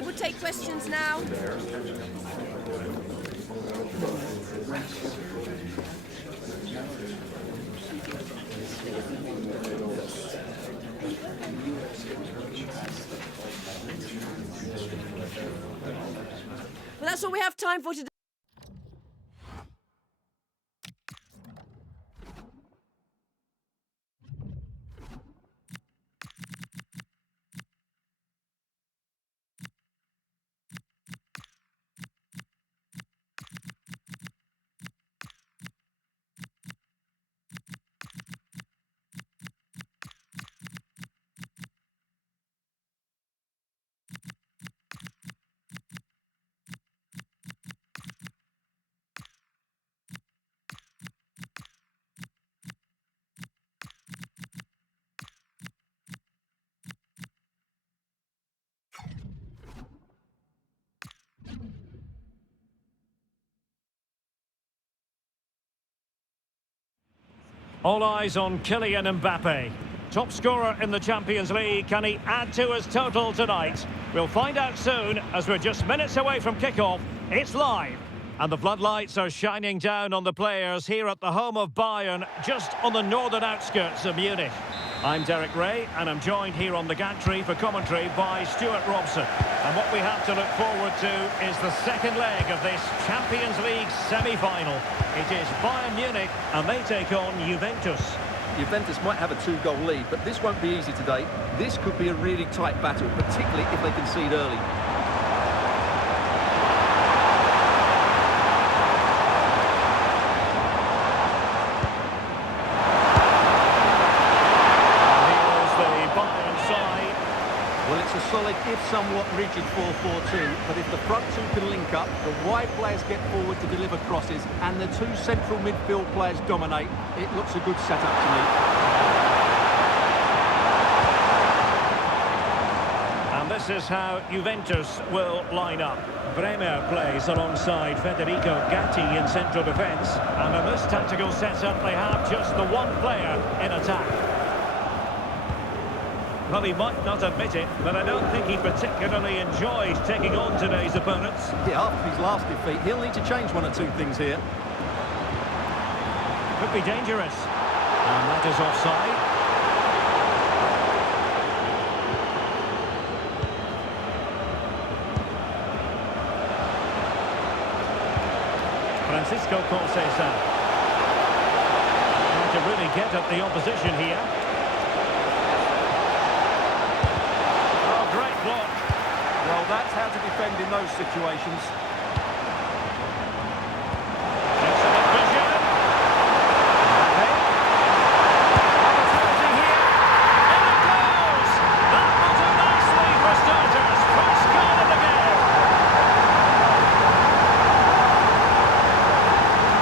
Okay, we'll take questions now. Well, that's all we have time for today. All eyes on Kylian Mbappe. Top scorer in the Champions League. Can he add to his total tonight? We'll find out soon as we're just minutes away from kickoff. It's live. And the floodlights are shining down on the players here at the home of Bayern, just on the northern outskirts of Munich. I'm Derek Ray, and I'm joined here on the gantry for commentary by Stuart Robson. And what we have to look forward to is the second leg of this Champions League semi-final. It is Bayern Munich, and they take on Juventus. Juventus might have a 2-goal lead, but this won't be easy today. This could be a really tight battle, particularly if they concede early. Solid, if somewhat rigid 4-4-2, but if the front two can link up, the wide players get forward to deliver crosses, and the two central midfield players dominate, it looks a good setup to me. And this is how Juventus will line up. Bremer plays alongside Federico Gatti in central defence, and in this tactical setup they have just the one player in attack. Well, he might not admit it, but I don't think he particularly enjoys taking on today's opponents. Yeah, after his last defeat, he'll need to change one or two things here. Could be dangerous. And that is offside. Francisco Conceição. Trying to really get at the opposition here. Well, that's how to defend in those situations. Excellent vision. Opportunity here. And it goes! That will do nicely for starters. First goal of the game.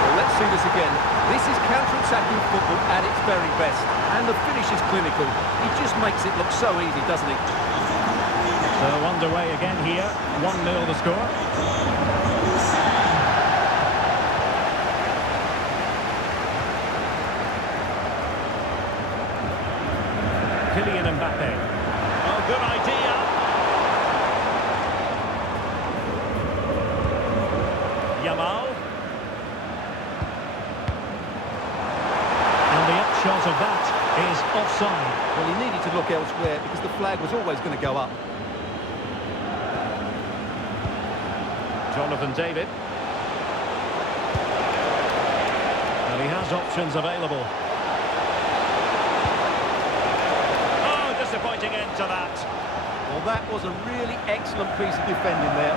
Well, let's see this again. This is counter-attacking football at its very best. And the finish is clinical. He just makes it look so easy, doesn't he? So underway again here, 1-0 the score. Kylian Mbappe. Oh, good idea. Yamal. And the upshot of that is offside. Well, he needed to look elsewhere because the flag was always going to go up. Jonathan David. And he has options available. Oh, disappointing end to that. Well, that was a really excellent piece of defending there.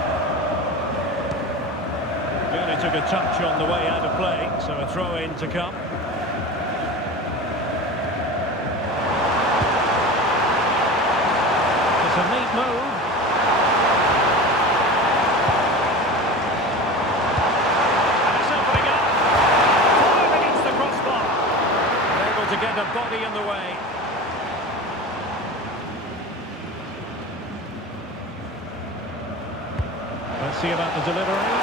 Really took a touch on the way out of play, so a throw-in to come. It's a neat move. To get a body in the way. Let's see about the delivery.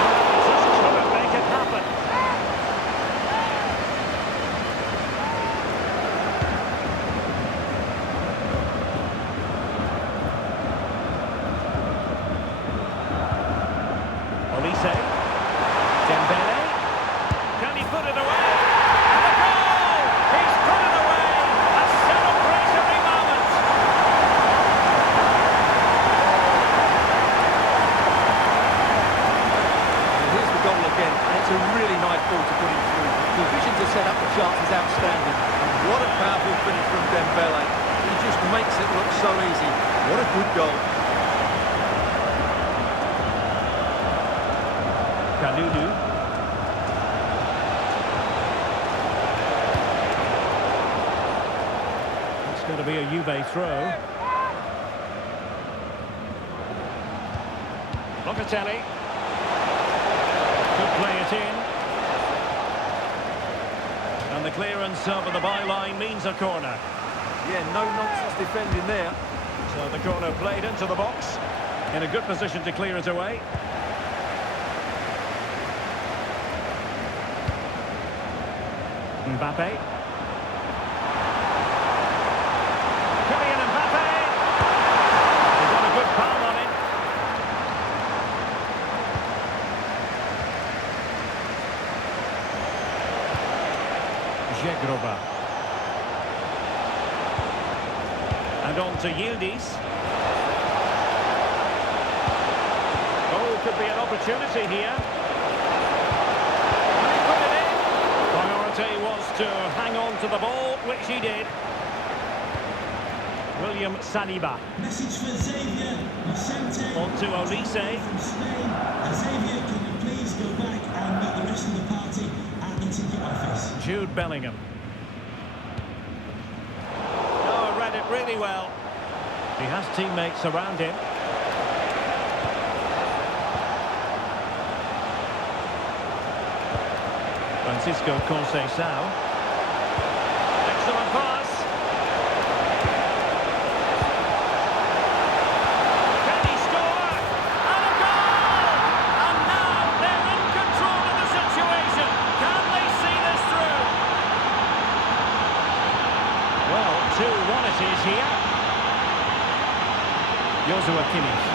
Oh, just couldn't make it happen. Olise. Dembele. Can he put it away? And a goal! He's put it away! A celebratory moment! And here's the goal again, and it's a really nice ball to put him through. The vision to set up the chance is outstanding. And what a powerful finish from Dembele. He just makes it look so easy. What a good goal. Kalulu. It's going to be a Juve throw. Locatelli. Could play it in. And the clearance over the byline means a corner. Yeah, no nonsense defending there. So the corner played into the box. In a good position to clear it away. Mbappe. Kylian Mbappe. He got a good palm on it. Żegroba. And on to Yildiz. Oh, could be an opportunity here. And he put it in. Priority was to hang on to the ball, which he did. William Saliba. Message for Xavier. On to Olise. From Spain. Xavier, can you please go back and meet the rest of the party at the ticket office? Jude Bellingham. Oh, read it really well. He has teammates around him. Francisco Conceição. Excellent pass. Can he score? And a goal! And now they're in control of the situation. Can they see this through? Well, 2-1 it is here. Joshua Kimmich.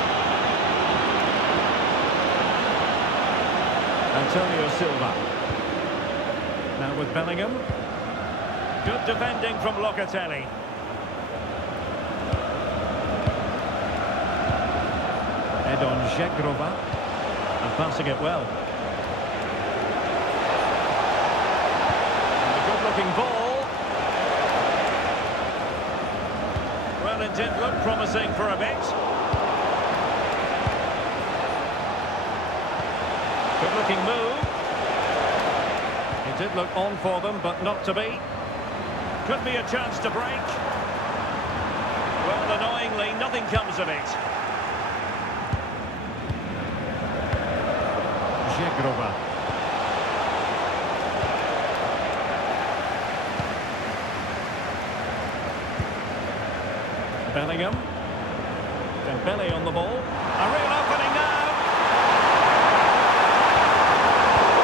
Antonio Silva. Now with Bellingham. Good defending from Locatelli. Edon Żegroba. And passing it well. And a good-looking ball. Well, it did look promising for a bit. Good-looking move. It did look on for them, but not to be. Could be a chance to break. Well, annoyingly, nothing comes of it. Żegroba. Bellingham. Dembele on the ball. A real opening now.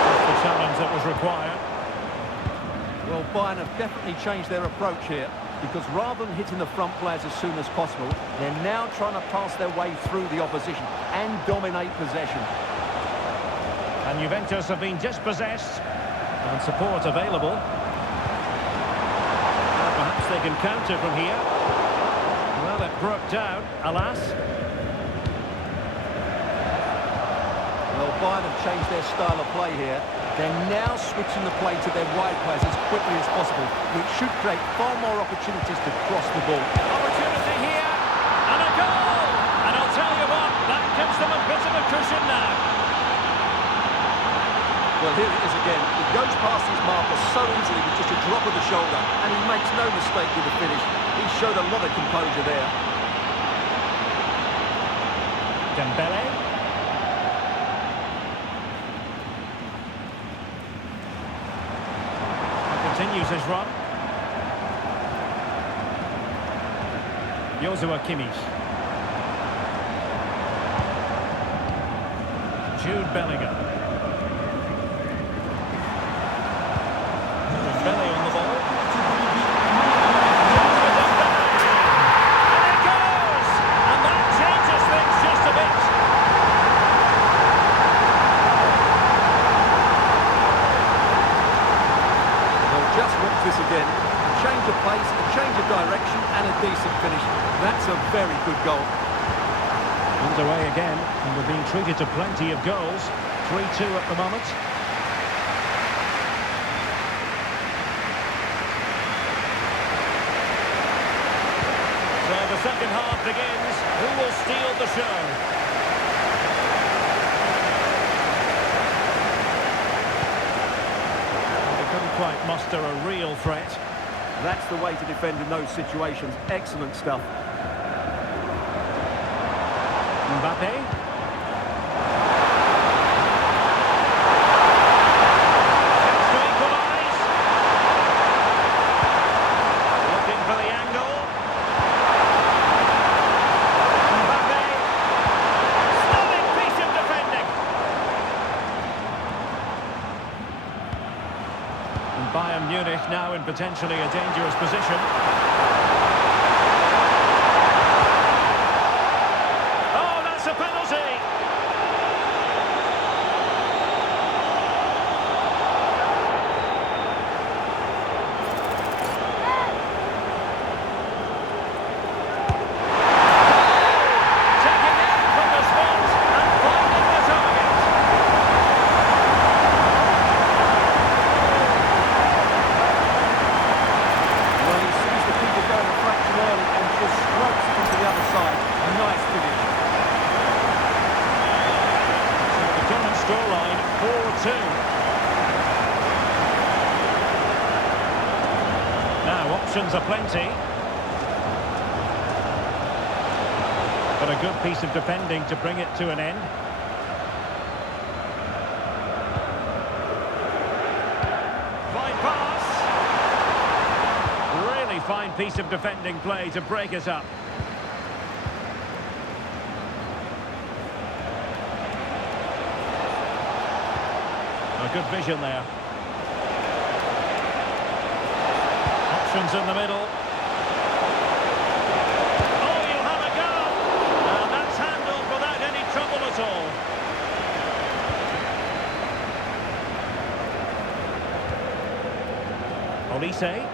That's the challenge that was required. Well, Bayern have definitely changed their approach here, because rather than hitting the front players as soon as possible, they're now trying to pass their way through the opposition and dominate possession. And Juventus have been dispossessed and support available. Well, perhaps they can counter from here. Well, it broke down, alas. Well, Bayern have changed their style of play here. They're now switching the play to their wide players as quickly as possible, which should create far more opportunities to cross the ball. Opportunity here, and a goal! And I'll tell you what, that gives them a bit of a cushion now. Well, here it is again. He goes past his marker so easily with just a drop of the shoulder, and he makes no mistake with the finish. He showed a lot of composure there. Dembele. Continues his run. Joshua Kimmich. Jude Bellingham. Dembele on the ball. And it goes! And that changes things just a bit. decent finish. That's a very good goal. Underway again, and we're being treated to plenty of goals. 3-2 at the moment. So the second half begins. Who will steal the show? They couldn't quite muster a real threat. That's the way to defend in those situations. Excellent stuff. Mbappe. Chance to equalise. Looking for the angle. Mbappe. Stunning piece of defending. And Bayern Munich now in potentially a dangerous position. A penalty. Taking it from the spot and finding the target. Well, he sees the keeper going a fraction early and just strokes it into the other side. A nice finish. Current scoreline 4-2. Now options are plenty. But a good piece of defending to bring it to an end. Fine pass. Really fine piece of defending play to break it up. Good vision there. Options in the middle. Oh, you'll have a go. And that's handled without any trouble at all. Olise.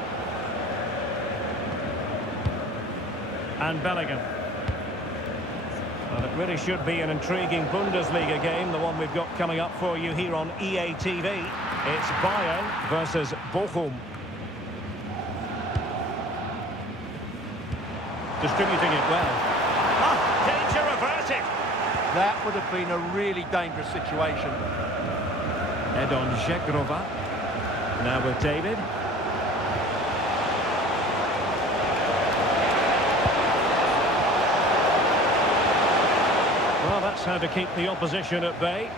And Bellingham. Well, it really should be an intriguing Bundesliga game, the one we've got coming up for you here on EA TV. It's Bayern versus Bochum. Distributing it well. Ah, danger averted. That would have been a really dangerous situation. Edon Žegrova. Now with David. That's how to keep the opposition at bay.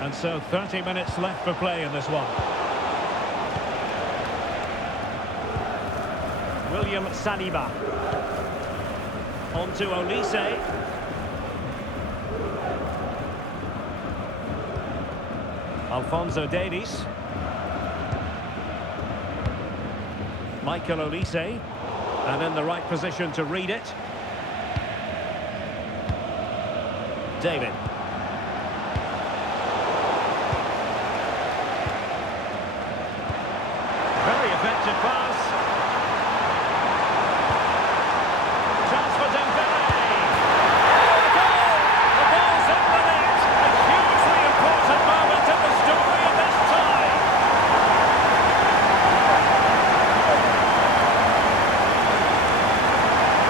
And so 30 minutes left for play in this one. William Saliba. On to Olise. Alphonso Davies. Michael Olise. And in the right position to read it. David. Very effective pass. Chance for Dembele. Oh, the goal! The ball's in the net. A hugely important moment in the story of this tie.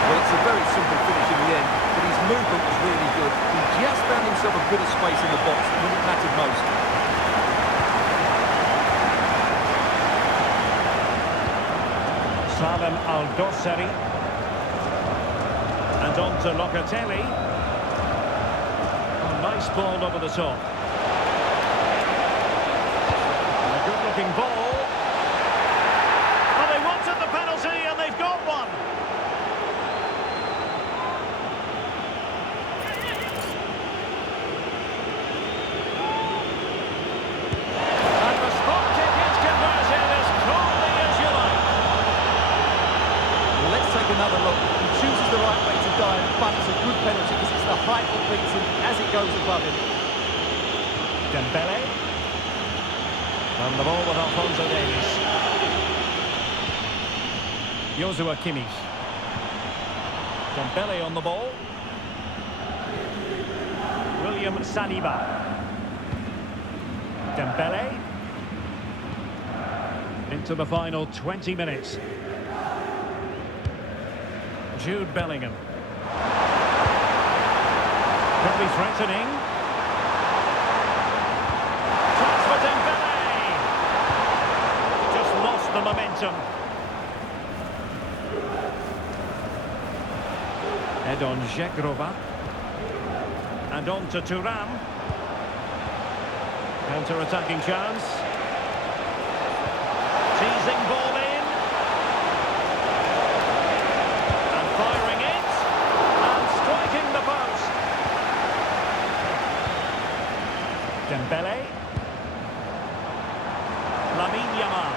Well, it's a very simple finish in the end, but his movement was really good. He just found himself a bit of space in the box when it mattered most. Salem Al-Dosseri. And on to Locatelli. Oh, nice ball over the top. And a good-looking ball. Well, they wanted the penalty and they've got one. And the spot kick is converted as coolly as you like. Well, let's take another look. He chooses the right way to dive, but it's a good penalty because it's the height that beats him as it goes above him. Dembele. And the ball with Alphonso Davies. Joshua Kimmich. Dembele on the ball. William Saliba. Dembele. Into the final 20 minutes. Jude Bellingham. Could be threatening. Chance for Dembele. Just lost the momentum. Edon Dzegrova. And on to Thuram. Counter-attacking chance. Teasing ball in. And firing it. And striking the post. Dembele. Lamine Yamal.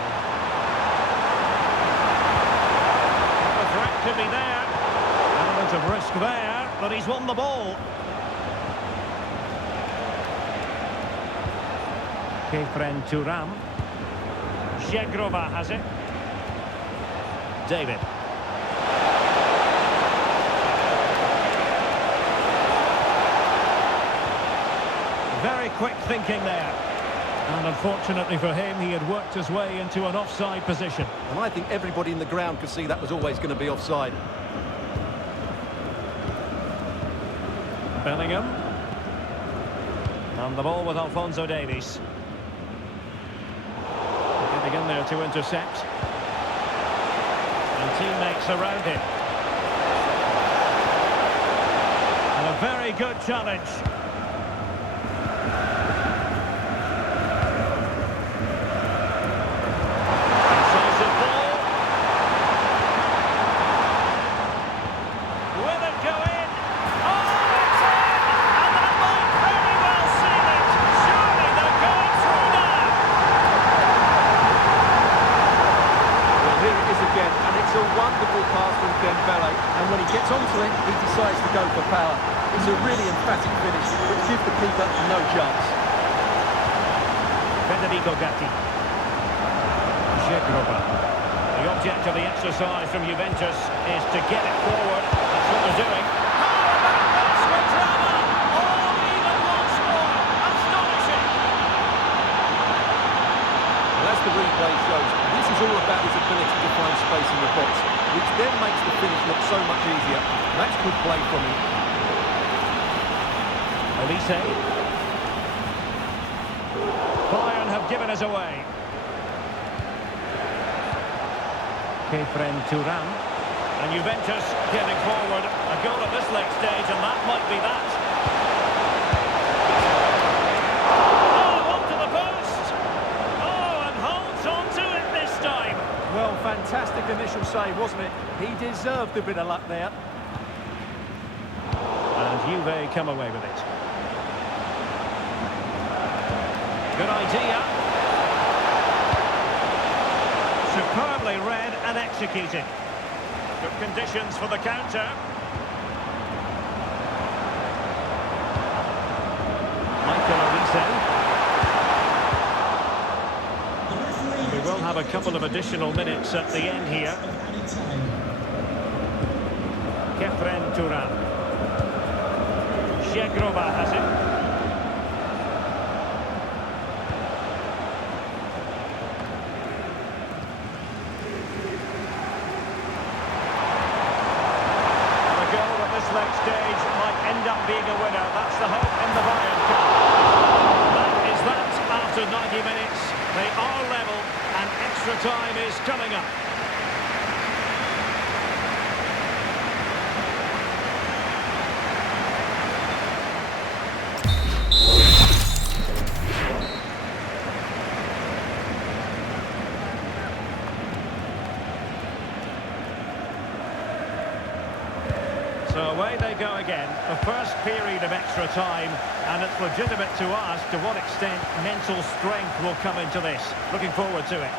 The threat could be there. Element of risk there, but he's won the ball. Kefren Thuram. Dzegrova has it. David. Very quick thinking there. And unfortunately for him, he had worked his way into an offside position. And I think everybody in the ground could see that was always going to be offside. Bellingham. And the ball with Alphonso Davies. Getting in there to intercept. And teammates around him. And a very good challenge. Incisive ball. Will it go in? Oh, it's in! And that might very well seal it. Surely they're going through now. Well, here it is again, and it's a wonderful pass from Dembele. And when he gets onto it, he decides to go for power. It's a really emphatic finish, which gives the keeper no chance. Federico Gatti. Dzegrova. The object of the exercise from Juventus is to get it forward. That's what they're doing. How about this for drama? All even one score. Astonishing. Well, as the replay shows, this is all about his ability to find space in the box, which then makes the finish look so much easier. That's good play from him. Elise. Bayern have given us away. Kefren Thuram. And Juventus getting forward. A goal at this late stage, and that might be that. Oh, onto the post. Oh, and holds on to it this time. Well, fantastic initial save, wasn't it? He deserved a bit of luck there. And Juve come away with it. Good idea. Superbly read and executed. Good conditions for the counter. Michael Olise. We will have a couple of additional minutes at the end here. Kefren Thuram. Dzegrova has it. Late stage might end up being a winner. That's the hope in the Bayern Cup. That is that after 90 minutes. They are level and extra time is coming up. So away they go again, the first period of extra time, and it's legitimate to ask to what extent mental strength will come into this. Looking forward to it.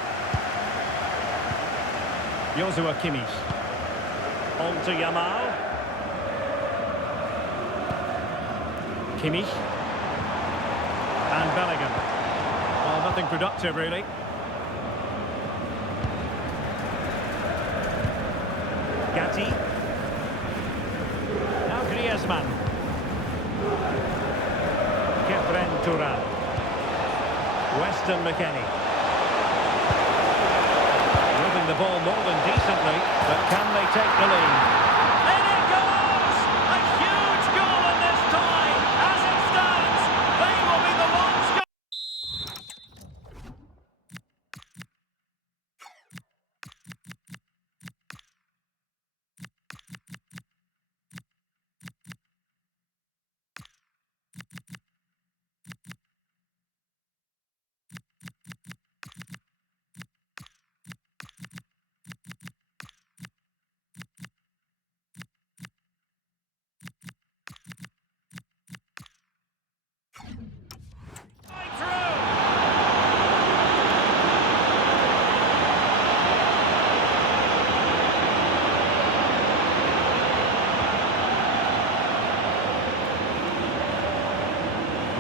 Joshua Kimmich. On to Yamal. Kimmich. And Bellingham. Well, nothing productive, really. Gatti. Now Griezmann. Kefren Turan. Weston McKennie. Moving the ball more than decently, but can they take the lead? And it goes! A huge goal in this tie! As it stands, they will be the ones go.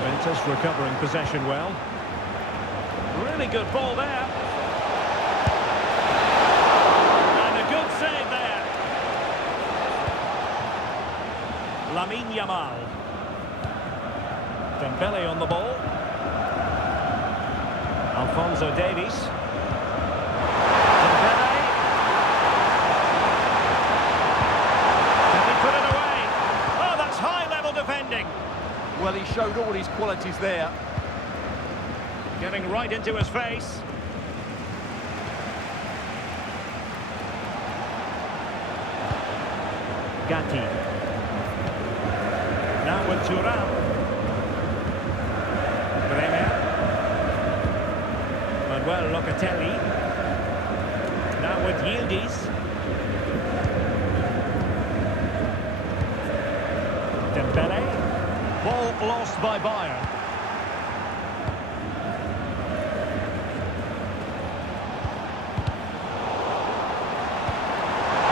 Juventus recovering possession well. Really good ball there. And a good save there. Lamine Yamal. Dembele on the ball. Alphonso Davies. Dembele. Can he put it away? Oh, that's high-level defending. Well, he showed all his qualities there. Getting right into his face. Gatti. Now with Thuram. Bremer. Manuel Locatelli. Now with Yildiz. Dembele. Ball lost by Bayern.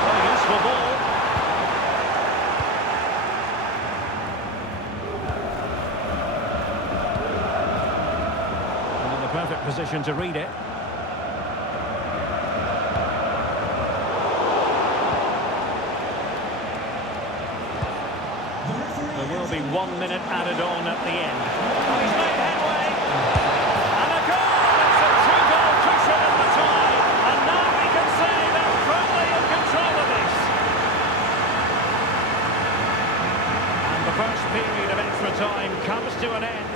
A useful ball. And in the perfect position to read it. There will be 1 minute added on at the end. Oh, he's made headway. And a goal! It's a two-goal cushion in the tie. And now we can say they're firmly in control of this. And the first period of extra time comes to an end.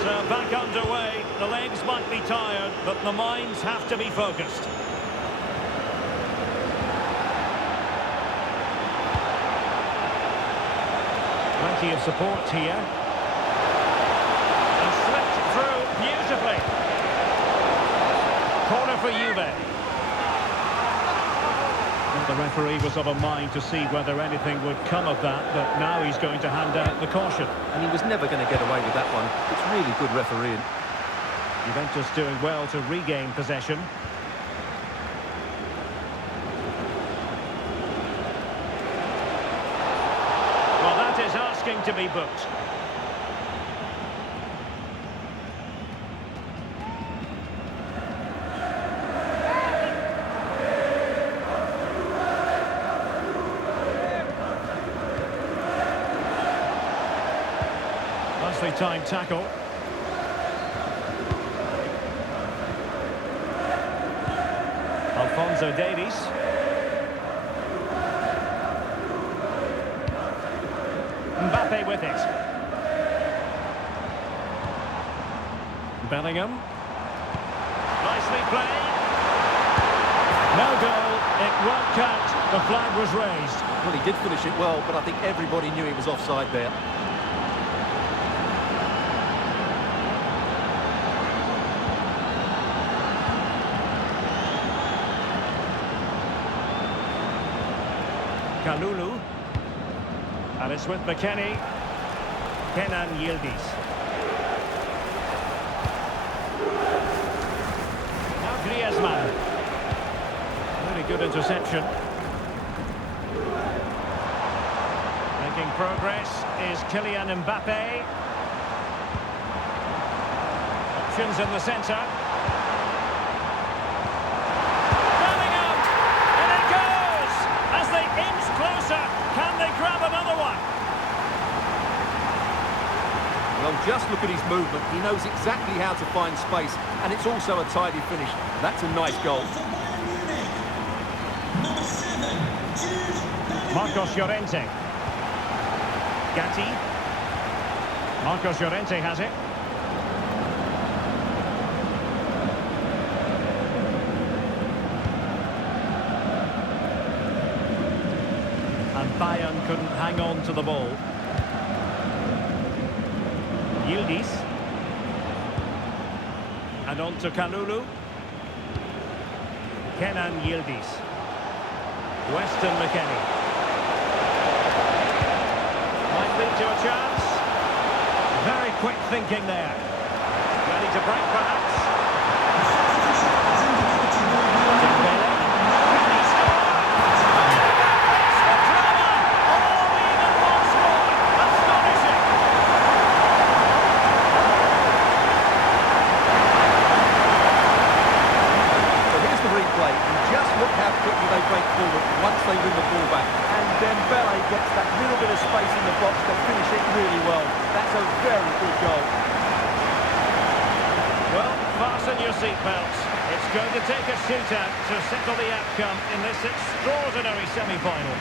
So back underway. The legs might be tired, but the minds have to be focused. Plenty of support here. And slipped through beautifully. Corner for Juve. And the referee was of a mind to see whether anything would come of that, but now he's going to hand out the caution. And he was never going to get away with that one. It's really good refereeing. Juventus doing well to regain possession. Well, that is asking to be booked. Nicely timed tackle. Alphonso Davies. Mbappe with it. Bellingham. Nicely played. No goal. It won't count. The flag was raised. Well, he did finish it well, but I think everybody knew he was offside there. Kalulu. And it's with McKennie. Kenan Yildiz. Now Griezmann. Very good interception. Making Making progress is Kylian Mbappe. Options in the centre. Bellingham! And it goes! As they inch closer, can they grab another one? Well, just look at his movement. He knows exactly how to find space, and it's also a tidy finish. That's a nice goal. For Bayern Munich, number 7, Jude Bellingham. Marcos Llorente. Gatti. Marcos Llorente has it. And Bayern couldn't hang on to the ball. Yildiz. And on to Kalulu. Kenan Yildiz. Weston McKennie. Might lead to a chance. Very quick thinking there. Ready to break perhaps. Dembele. Can he score? It's the drama. Oh, even once more. Astonishing. So here's the replay, and just look how quickly they break forward once they win the ball back. And Dembele gets that little bit of space in the box to finish it really well. That's a very good goal. Well, fasten your seatbelts. It's going to take a shootout to settle the outcome in this extraordinary semi-final.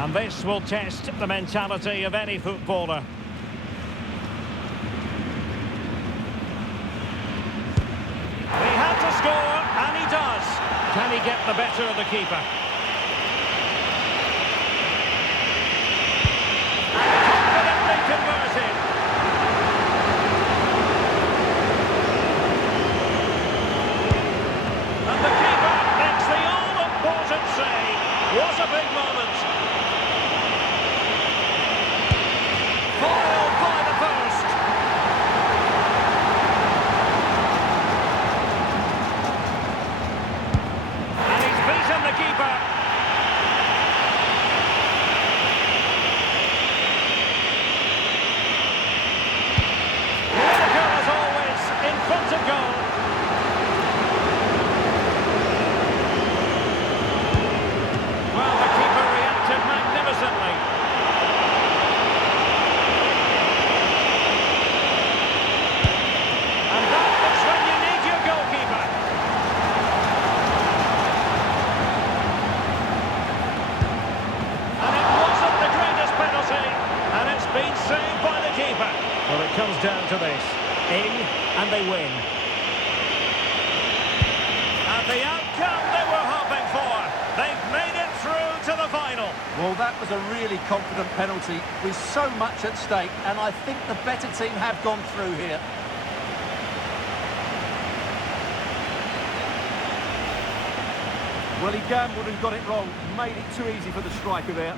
And this will test the mentality of any footballer. He had to score, and he does. Can he get the better of the keeper? And confidently converted. And the keeper makes the all-important save. What a big moment. Foiled by the post. And he's beaten the keeper. Lineker, as always, in front of goal. Well, the keeper reacted magnificently. And that's when you need your goalkeeper. And it wasn't the greatest penalty, and it's been saved by the keeper. Well, it comes down to this. In, and they win. And the outcome they were hoping for. They've made it through to the final. Well, that was a really confident penalty with so much at stake, and I think the better team have gone through here. Well, he gambled and got it wrong. Made it too easy for the striker there.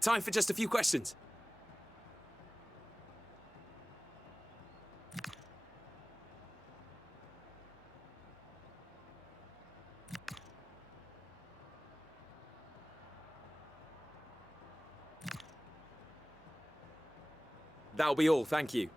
Time for just a few questions. That'll be all, thank you.